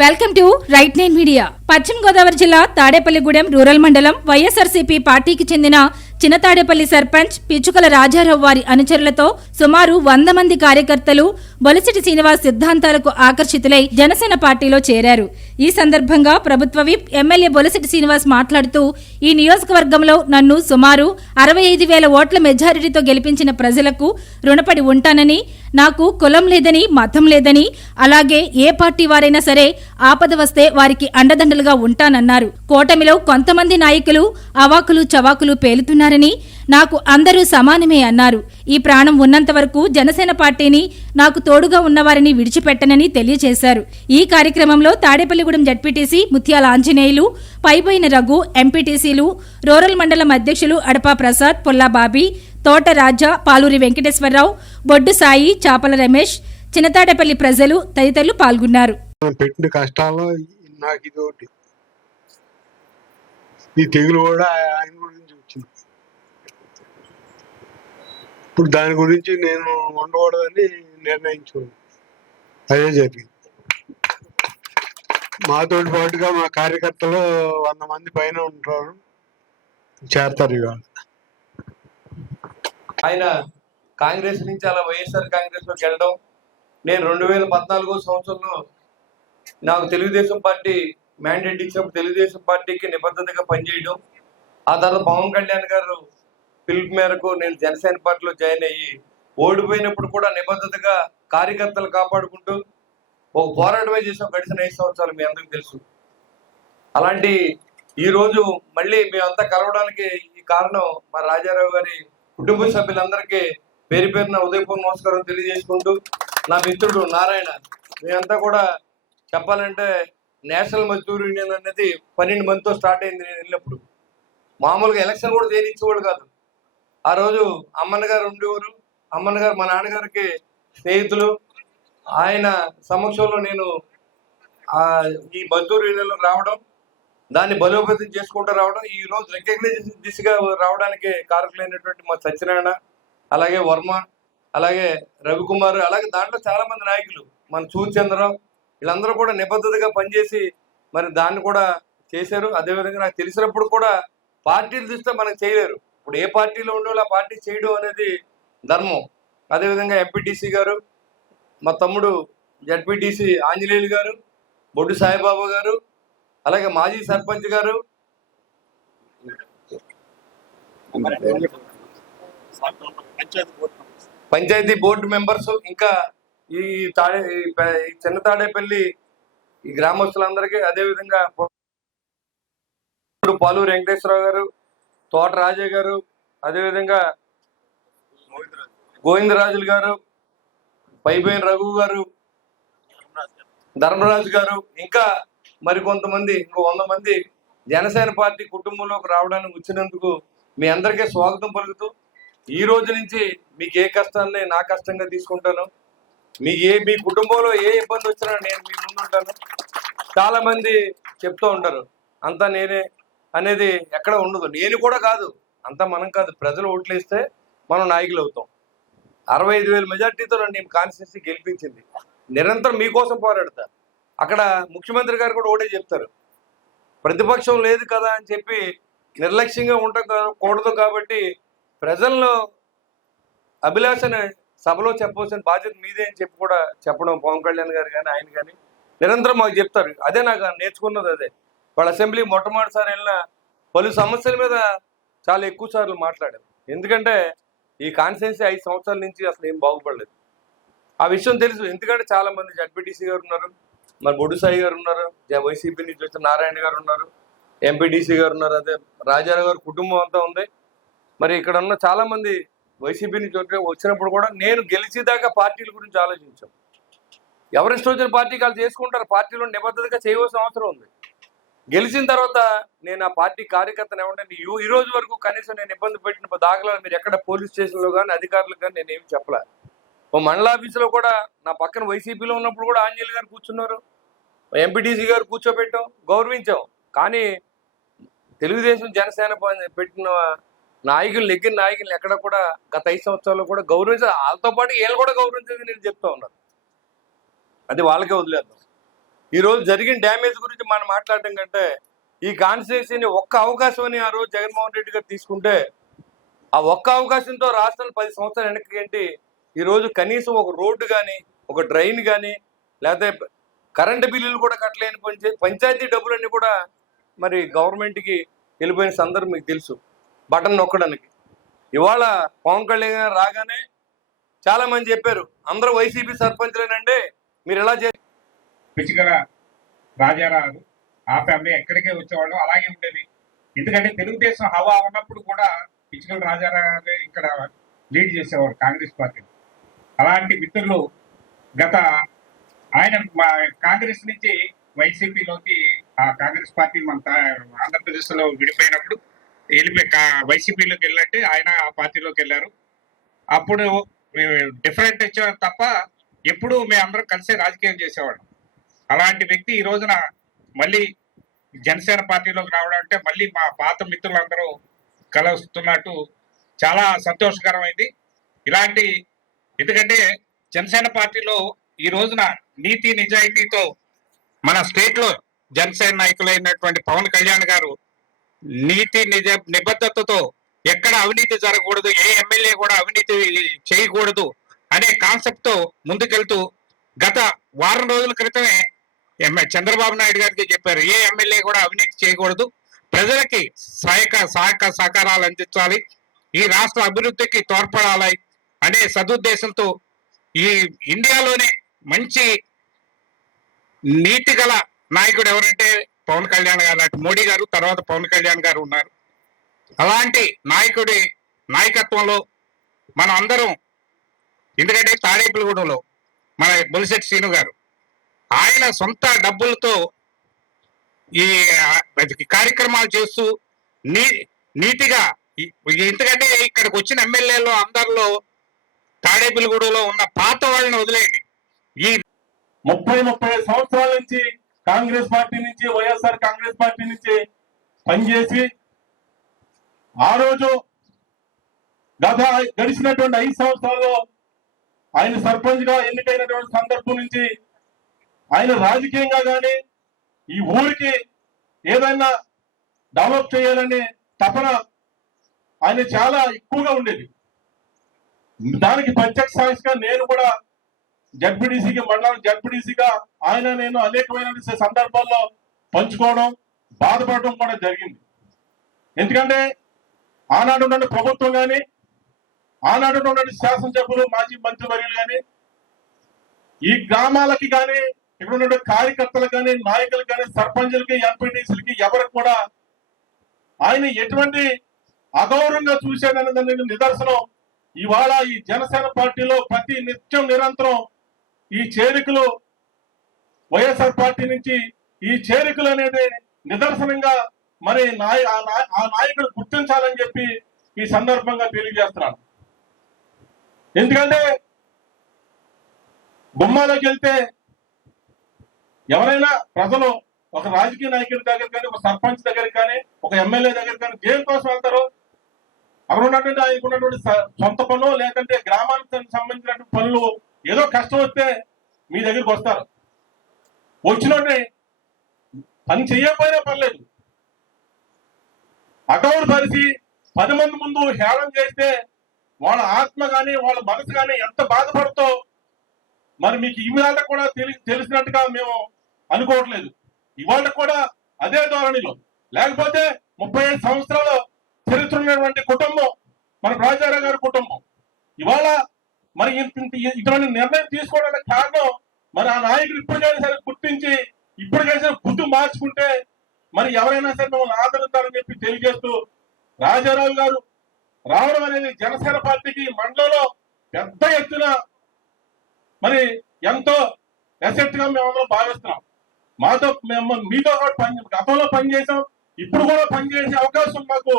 Welcome to right nine media. Paschima Godavari జిల్లా Tadepalligudem rural మండలం వైఎస్ఆర్సీపీ పార్టీకి చెందిన చిన్నతాడేపల్లి సర్పంచ్ పిచ్చుకల రాజారావు వారి అనుచరులతో సుమారు వంద మంది కార్యకర్తలు బొలిసిటి శ్రీనివాస్ సిద్ధాంతాలకు ఆకర్షితులై జనసేన పార్టీలో చేరారు. ఈ సందర్భంగా ప్రభుత్వ విప్ ఎమ్మెల్యే బొలిసిటి శ్రీనివాస్ మాట్లాడుతూ ఈ నియోజకవర్గంలో నన్ను సుమారు అరవై ఐదు వేల ఓట్ల మెజారిటీతో గెలిపించిన ప్రజలకు రుణపడి ఉంటానని నాకు కులం లేదని మతం లేదని అలాగే ఏ పార్టీ వారైనా సరే ఆపద వస్తే వారికి అండదండలుగా ఉంటానన్నారు. కూటమిలో కొంతమంది నాయకులు అవాకులు చవాకులు పేలుతున్నారని నాకు అందరూ సమానమే అన్నారు. ఈ ప్రాణం ఉన్నంత వరకు జనసేన పార్టీని నాకు తోడుగా ఉన్నవారిని విడిచిపెట్టనని తెలియజేశారు. ఈ కార్యక్రమంలో తాడేపల్లిగూడెం జడ్పీటీసీ ముత్యాల ఆంజనేయులు పైబోయిన రఘు ఎంపీటీసీలు రూరల్ మండలం అధ్యక్షులు అడపా ప్రసాద్ పుల్లాబాబీ తోట రాజా పాలూరి వెంకటేశ్వరరావు బొడ్డు సాయి చాపల రమేష్ చిన్నతాడేపల్లి ప్రజలు తదితరులు పాల్గొన్నారు. పెట్టిన కష్టాల్లో నాకు ఇది ఒకటి. ఈ తెగులు కూడా ఆయన గురించి వచ్చింది. ఇప్పుడు దాని గురించి నేను ఉండకూడదని నిర్ణయించుకున్నాను. అదే జరిగింది. మాతో పాటుగా మా కార్యకర్తలు వంద మంది పైన ఉంటారు. చేరతారు ఇవాళ. ఆయన కాంగ్రెస్ నుంచి అలా వైఎస్ఆర్ కాంగ్రెస్లోకి వెళ్ళడం నేను రెండు వేల పద్నాలుగో సంవత్సరంలో నాకు తెలుగుదేశం పార్టీ మ్యాండేట్ ఇచ్చినప్పుడు తెలుగుదేశం పార్టీకి నిబద్ధతగా పనిచేయడం. ఆ తర్వాత పవన్ కళ్యాణ్ గారు పిలుపు మేరకు నేను జనసేన పార్టీలో జాయిన్ అయ్యి ఓడిపోయినప్పుడు కూడా నిబద్ధతగా కార్యకర్తలు కాపాడుకుంటూ ఒక పోరాటమే చేసాం గడిచిన ఐదు సంవత్సరాలు మీ అందరికి తెలుసు. అలాంటి ఈరోజు మళ్ళీ మేమంతా కలవడానికి ఈ కారణం మా రాజారావు గారి కుటుంబ సభ్యులందరికీ పేరు పేరున ఉదయపూర్ నమస్కారం తెలియజేసుకుంటూ నా మిత్రుడు నారాయణ మేమంతా కూడా చెప్పాలంటే నేషనల్ మజ్దూర్ యూనియన్ అనేది పన్నెండు మందితో స్టార్ట్ అయింది నేను వెళ్ళినప్పుడు. మామూలుగా ఎలక్షన్ కూడా చేయనిచ్చేవాడు కాదు. ఆ రోజు అమ్మన్న గారు ఉండేవారు. అమ్మన్న గారు మా నాన్నగారికి స్నేహితులు. ఆయన సమక్షంలో నేను ఈ మజ్దూర్ యూనియన్లో రావడం దాన్ని బలోపేతం చేసుకుంటూ రావడం ఈ రోజు రికగ్నైజేషన్ దిశగా రావడానికి కారకులైనటువంటి మా సత్యనారాయణ అలాగే వర్మ అలాగే రవికుమార్ అలాగే దాంట్లో చాలా మంది నాయకులు మన సూర్యచంద్రరావు వీళ్ళందరూ కూడా నిబద్ధతగా పనిచేసి మరి దాన్ని కూడా చేశారు. అదేవిధంగా నాకు తెలిసినప్పుడు కూడా పార్టీలు చూస్తే మనకు చేయలేరు. ఇప్పుడు ఏ పార్టీలో ఉండో ఆ పార్టీ చేయడం అనేది ధర్మం. అదేవిధంగా ఎంపీటీసీ గారు మా తమ్ముడు జడ్పీటీసీ ఆంజనేయులు గారు బొడ్డు సాయిబాబా గారు అలాగే మాజీ సర్పంచ్ గారు? పంచాయతీ బోర్డు మెంబర్స్ ఇంకా ఈ తాడే ఈ ఈ చిన్న తాడేపల్లి ఈ గ్రామస్తులందరికీ అదేవిధంగా పాలూరు వెంకటేశ్వరరావు గారు తోట రాజే గారు అదేవిధంగా గోవిందరాజులు గారు పైబోయిన రఘు గారు ధర్మరాజు గారు ఇంకా మరికొంతమంది ఇంకో వంద మంది జనసేన పార్టీ కుటుంబంలోకి రావడానికి వచ్చినందుకు మీ అందరికీ స్వాగతం పలుకుతూ ఈ రోజు నుంచి మీకు ఏ కష్టాన్ని నా కష్టంగా తీసుకుంటాను మీకు ఏ మీ కుటుంబంలో ఏ ఇబ్బంది వచ్చినా నేను మీ ముందు ఉంటాను. చాలా మంది చెప్తూ ఉంటారు అంతా నేనే అనేది ఎక్కడ ఉండదు. నేను కూడా కాదు అంతా మనం కాదు. ప్రజలు ఓట్లేస్తే మనం నాయకులు అవుతాం. అరవై ఐదు వేల మెజార్టీతో నన్ను నేను కాన్స్టిట్యూన్సీ గెలిపించింది. నిరంతరం మీకోసం పోరాడతా. అక్కడ ముఖ్యమంత్రి గారు కూడా ఒకటే చెప్తారు. ప్రతిపక్షం లేదు కదా అని చెప్పి నిర్లక్ష్యంగా ఉండకూడదు కాబట్టి ప్రజల్లో అభిలాషను సభలో చెప్పవలసిన బాధ్యత మీదే అని చెప్పి కూడా చెప్పడం పవన్ కళ్యాణ్ గారు కానీ ఆయన కానీ నిరంతరం మాకు చెప్తారు. అదే నాకు నేర్చుకున్నది అదే. వాళ్ళ అసెంబ్లీ మొట్టమొదటిసారి వెళ్ళిన పలు సమస్యల మీద చాలా ఎక్కువ సార్లు మాట్లాడారు. ఎందుకంటే ఈ కాన్స్టిట్యున్సీ ఐదు సంవత్సరాల నుంచి అసలు ఏం బాగుపడలేదు. ఆ విషయం తెలుసు. ఎందుకంటే చాలా మంది జడ్పీటీసీ గారు ఉన్నారు. మన బొడు సాయి గారు ఉన్నారు జ- వైసీపీ నుంచి వచ్చిన నారాయణ గారు ఉన్నారు ఎంపీటీసీ గారు ఉన్నారు అదే రాజారావు గారు కుటుంబం అంతా ఉంది. మరి ఇక్కడ ఉన్న చాలా మంది వైసీపీ నుంచి వచ్చినప్పుడు కూడా నేను గెలిచేదాకా పార్టీల గురించి ఆలోచించాం. ఎవరిష్టం వచ్చిన పార్టీకి వాళ్ళు చేసుకుంటారు పార్టీలో నిబద్ధతగా చేయవలసిన అవసరం ఉంది. గెలిచిన తర్వాత నేను ఆ పార్టీ కార్యకర్తను ఏమంటే ఈ రోజు వరకు కనీసం నేను ఇబ్బంది పెట్టిన దాఖలాలు మీరు ఎక్కడ పోలీస్ స్టేషన్లో కానీ అధికారులకు కానీ నేను ఏమి చెప్పలే. ఓ మండల ఆఫీసులో కూడా నా పక్కన వైసీపీలో ఉన్నప్పుడు కూడా ఆంజనేయులు గారు కూర్చున్నారు. ఎంపీటీసీ గారు కూర్చోబెట్టాం గౌరవించాం. కానీ తెలుగుదేశం జనసేన పెట్టిన నాయకులు నెగ్గిన నాయకులు ఎక్కడ కూడా గత ఐదు సంవత్సరాల్లో కూడా గౌరవించారు వాళ్ళతో పాటు వీళ్ళు కూడా గౌరవించేది నేను చెప్తా ఉన్నాను. అది వాళ్ళకే వదిలేద్దాం. ఈరోజు జరిగిన డ్యామేజ్ గురించి మనం మాట్లాడటం కంటే ఈ కాన్స్టిట్యూన్సీని ఒక్క అవకాశం అని ఆ రోజు జగన్మోహన్ రెడ్డి గారు తీసుకుంటే ఆ ఒక్క అవకాశంతో రాష్ట్రాలు పది సంవత్సరాలు వెనక్కి ఏంటి ఈ రోజు కనీసం ఒక రోడ్డు కానీ ఒక డ్రైన్ కానీ లేకపోతే కరెంటు బిల్లులు కూడా కట్టలేని పంచా పంచాయతీ డబ్బులన్నీ కూడా మరి గవర్నమెంట్కి వెళ్ళిపోయిన సందర్భం మీకు తెలుసు. బటన్ నొక్కడానికి. ఇవాళ పవన్ కళ్యాణ్ రాగానే చాలా మంది చెప్పారు అందరూ వైసీపీ సర్పంచ్లేనండి మీరు ఎలా చే పిచ్చికల రాజారావు ఆ ఫ్యామిలీ ఎక్కడికే వచ్చేవాళ్ళు అలాగే ఉండేది. ఎందుకంటే తెలుగుదేశం హవా ఉన్నప్పుడు కూడా పిచ్చికల రాజారావు ఇక్కడ లీడ్ చేసేవారు కాంగ్రెస్ పార్టీ అలాంటి మిత్రులు గత ఆయన మా కాంగ్రెస్ నుంచి వైసీపీలోకి ఆ కాంగ్రెస్ పార్టీ మన ఆంధ్రప్రదేశ్లో విడిపోయినప్పుడు వెళ్ళిపోయి కా- వైసీపీలోకి వెళ్ళంటే ఆయన ఆ పార్టీలోకి వెళ్ళారు. అప్పుడు డిఫరెంట్ వచ్చేవారు తప్ప ఎప్పుడూ మేమందరం కలిసే రాజకీయం చేసేవాడు అలాంటి వ్యక్తి ఈ రోజున మళ్ళీ జనసేన పార్టీలోకి రావడం అంటే మళ్ళీ మా పాత మిత్రులందరూ కలుస్తున్నట్టు చాలా సంతోషకరమైంది. ఇలాంటి ఎందుకంటే జనసేన పార్టీలో ఈ రోజున నీతి నిజాయితీతో మన స్టేట్లో జనసేన నాయకులైనటువంటి పవన్ కళ్యాణ్ గారు నీతి నిజ నిబద్ధతతో ఎక్కడ అవినీతి జరగకూడదు ఏ ఎమ్మెల్యే కూడా అవినీతి చేయకూడదు అనే కాన్సెప్ట్తో ముందుకెళ్తూ గత వారం రోజుల క్రితమే ఎమ్మె- చంద్రబాబు నాయుడు గారికి చెప్పారు ఏ ఎమ్మెల్యే కూడా అవినీతి చేయకూడదు ప్రజలకి సహాయక సహాయక సహకారాలు అందించాలి ఈ రాష్ట్ర అభివృద్ధికి తోడ్పడాలి అనే సదుద్దేశంతో ఈ ఇండియాలోనే మంచి నీతి గల నాయకుడు ఎవరంటే పవన్ కళ్యాణ్ గారు లాంటి మోడీ గారు తర్వాత పవన్ కళ్యాణ్ గారు ఉన్నారు. అలాంటి నాయకుడి నాయకత్వంలో మనం అందరం ఎందుకంటే తాడేపులగూడెంలో మన బొలిశెట్టి శ్రీను గారు ఆయన సొంత డబ్బులతో ఈ కార్యక్రమాలు చేస్తూ నీ నీతిగా ఎందుకంటే ఇక్కడికి వచ్చిన ఎమ్మెల్యేలు అందరిలో తాడేపులగూడెంలో ఉన్న పాత వాళ్ళని వదిలేయండి. ఈ ముప్పై ముప్పై సంవత్సరాల నుంచి కాంగ్రెస్ పార్టీ నుంచి వైఎస్ఆర్ కాంగ్రెస్ పార్టీ నుంచి పనిచేసి ఆ రోజు గత గడిచినటువంటి ఐదు సంవత్సరాల్లో ఆయన సర్పంచ్గా ఎన్నికైనటువంటి సందర్భం నుంచి ఆయన రాజకీయంగా కానీ ఈ ఊరికి ఏదైనా డెవలప్ చేయాలనే తపన ఆయన చాలా ఎక్కువగా ఉండేది. దానికి ప్రత్యక్ష సాక్షిగా నేను కూడా జడ్పీటీసీకి మండలం జడ్పీటీసీగా ఆయన నేను అనేకమైన సందర్భాల్లో పంచుకోవడం బాధపడటం కూడా జరిగింది. ఎందుకంటే ఆనాడు ఉన్న ప్రభుత్వం కానీ ఆనాడు ఉన్న శాసనసభ్యులు మాజీ మంత్రివర్యులు కానీ ఈ గ్రామాలకి కానీ ఇక్కడ ఉన్న కార్యకర్తలకు కానీ నాయకులకు కానీ సర్పంచులకి ఎంపీటీసీలకి ఎవరికి కూడా ఆయన ఎటువంటి అగౌరవంగా చూశాడన్న నిదర్శనం ఇవాళ ఈ జనసేన పార్టీలో ప్రతి నిత్యం నిరంతరం ఈ చేరికలు వైఎస్ఆర్ పార్టీ నుంచి ఈ చేరికలు అనేది నిదర్శనంగా మరి నాయ ఆ నాయ- ఆ నాయకుడు గుర్తించాలని చెప్పి ఈ సందర్భంగా తెలియజేస్తున్నాను. ఎందుకంటే గుమ్మాలోకి వెళ్తే ఎవరైనా ప్రజలు ఒక రాజకీయ నాయకుడి దగ్గర కానీ ఒక సర్పంచ్ దగ్గర కానీ ఒక ఎమ్మెల్యే దగ్గర కానీ దేనికోసం వెళ్తారు అక్కడ ఉన్నటువంటి ఆయనకు ఉన్నటువంటి సొంత పనులు లేకంటే గ్రామానికి సంబంధించినటువంటి పనులు ఏదో కష్టం వస్తే మీ దగ్గరికి వస్తారు. వచ్చినట్టే పని చేయకపోయినా పర్లేదు. అకౌంట్ పరిచి పది మంది ముందు హేళం చేస్తే వాళ్ళ ఆత్మ కానీ వాళ్ళ మనసు కానీ ఎంత బాధపడుతో మరి మీకు ఇవాళ కూడా తెలి తెలిసినట్టుగా మేము అనుకోవట్లేదు. ఇవాళ కూడా అదే ధోరణిలో. లేకపోతే ముప్పై ఐదు చరిత్ర ఉన్నటువంటి కుటుంబం మన రాజారావు గారి కుటుంబం. ఇవాళ మరి ఇటువంటి నిర్ణయం తీసుకోవడానికి కారణం మరి ఆ నాయకుడు ఇప్పటికైనా సరే గుర్తించి ఇప్పుడు సరే గుర్తు మార్చుకుంటే మరి ఎవరైనా సరే మిమ్మల్ని ఆదరిస్తారని చెప్పి తెలియజేస్తూ రాజారావు గారు రావడం అనేది జనసేన పార్టీకి మండలంలో పెద్ద ఎత్తున మరి ఎంతో ఎసెట్గా మేమందరం భావిస్తున్నాం. మాతో మేము మీతో కూడా పని గతంలో పనిచేసాం ఇప్పుడు కూడా పనిచేసే అవకాశం మాకు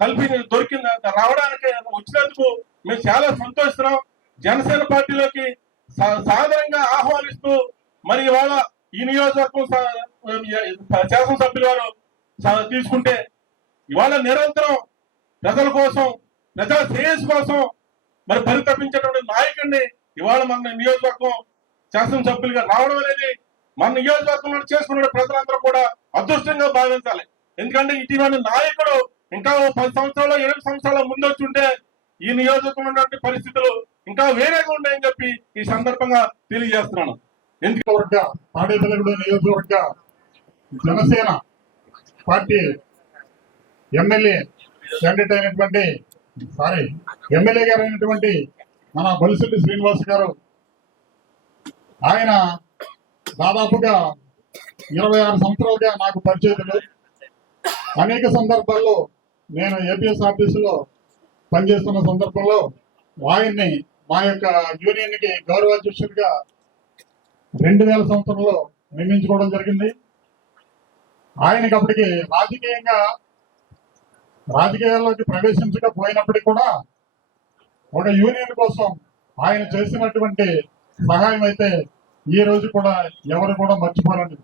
కల్పి దొరికింది రావడానికి వచ్చినందుకు మేము చాలా సంతోషిస్తున్నాం. జనసేన పార్టీలోకి సాధారణంగా ఆహ్వానిస్తూ మరి ఇవాళ ఈ నియోజకవర్గం సా- శాసనసభ్యుల వారు తీసుకుంటే ఇవాళ నిరంతరం ప్రజల కోసం ప్రజా శ్రేయస్సు కోసం మరి పరితపించేటువంటి నాయకుడిని ఇవాళ మన నియోజకవర్గం శాసనసభ్యులుగా రావడం అనేది మన నియోజకవర్గంలో చేసుకున్న ప్రజలందరూ కూడా అదృష్టంగా భావించాలి. ఎందుకంటే ఇటీవల నాయకుడు ఇంకా ఓ పది సంవత్సరాలు ఇరవై సంవత్సరాల ముందు వచ్చి ఉంటే ఈ నియోజకవర్గం పరిస్థితులు ఇంకా వేరేగా ఉన్నాయని చెప్పి ఈ సందర్భంగా తెలియజేస్తున్నాను. ఎందుకు వర్గ నియోజకవర్గ జనసేన పార్టీ ఎమ్మెల్యే క్యాండిడేట్ అయినటువంటి సారీ ఎమ్మెల్యే గారు అయినటువంటి మన బలిశెట్టి శ్రీనివాస్ గారు ఆయన దాదాపుగా ఇరవై ఆరు సంవత్సరాలుగా నాకు పరిచయతులు అనేక సందర్భాల్లో నేను ఏపీఎస్ఆర్టీసీలో పనిచేస్తున్న సందర్భంలో ఆయన్ని మా యొక్క యూనియన్కి గౌరవాధ్యక్షుడిగా రెండు వేల సంవత్సరంలో నియమించుకోవడం జరిగింది. ఆయనకి అప్పటికి రాజకీయంగా రాజకీయాల్లోకి ప్రవేశించకపోయినప్పటికీ కూడా ఒక యూనియన్ కోసం ఆయన చేసినటువంటి సహాయం అయితే ఈ రోజు కూడా ఎవరు కూడా మర్చిపోరండి.